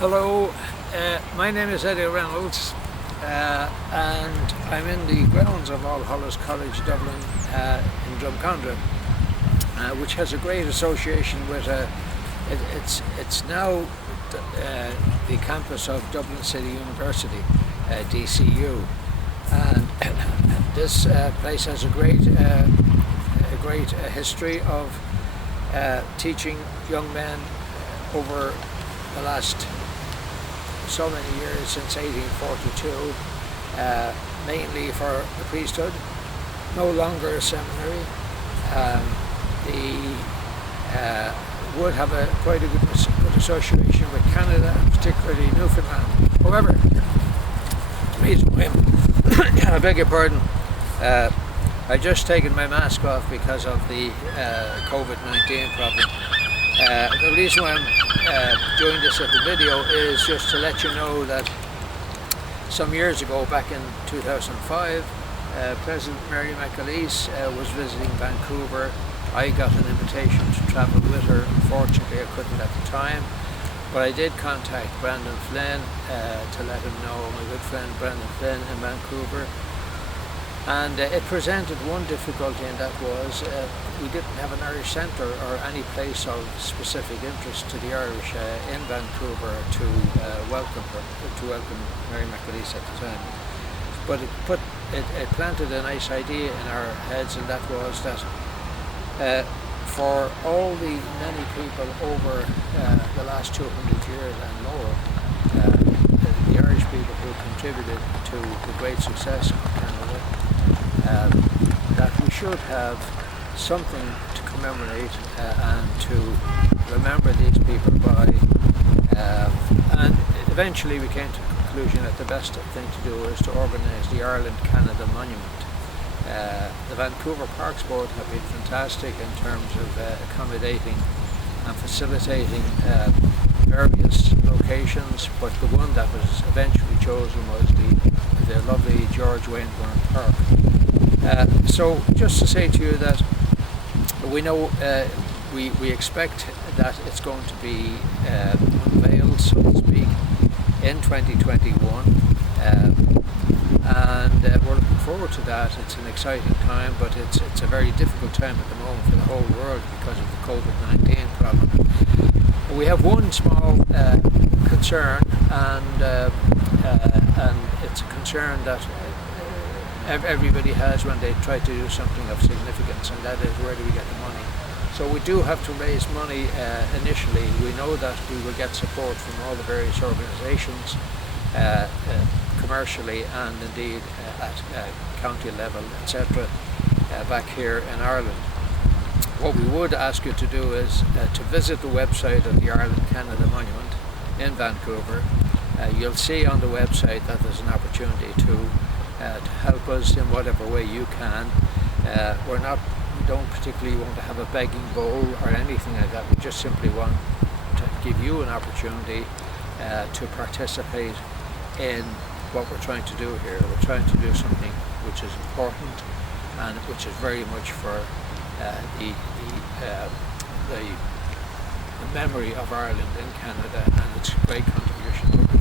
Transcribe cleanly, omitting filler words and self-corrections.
Hello, my name is Eddie Reynolds, and I'm in the grounds of All Hallows College Dublin in Drumcondra, which has a great association with it's now the campus of Dublin City University, DCU, and this place has a great history of teaching young men over the last so many years, since 1842, mainly for the priesthood, no longer a seminary. Would have quite a good association with Canada, and particularly Newfoundland. However, I beg your pardon, I've just taken my mask off because of the COVID-19 problem. The reason why I'm doing this little video is just to let you know that some years ago, back in 2005, President Mary McAleese was visiting Vancouver. I got an invitation to travel with her. Unfortunately, I couldn't at the time, but I did contact Brandon Flynn to let him know, my good friend Brandon Flynn in Vancouver. And it presented one difficulty, and that was we didn't have an Irish centre or any place of specific interest to the Irish in Vancouver to welcome Mary McAleese at the time. But it planted a nice idea in our heads, and that was that for all the many people over the last 200 years and more, the Irish people who contributed to the great success of Canada, that we should have something to commemorate and to remember these people by. And eventually we came to the conclusion that the best thing to do is to organise the Ireland-Canada Monument. The Vancouver Parks Board have been fantastic in terms of accommodating and facilitating various locations, but the one that was eventually chosen was the lovely George Wayneburn Park. So just to say to you that we know we expect that it's going to be unveiled, so to speak, in 2021, and we're looking forward to that. It's an exciting time, but it's a very difficult time at the moment for the whole world because of the COVID-19 problem. We have one small concern, and it's a concern that everybody has when they try to do something of significance, and that is, where do we get the money? So we do have to raise money initially. We know that we will get support from all the various organisations, commercially and indeed at county level, etc., back here in Ireland. What we would ask you to do is to visit the website of the Ireland-Canada Monument in Vancouver. You'll see on the website that there's an opportunity to help us in whatever way you can. We don't particularly want to have a begging bowl or anything like that. We just simply want to give you an opportunity to participate in what we're trying to do here. We're trying to do something which is important and which is very much for the memory of Ireland in Canada and its great contribution.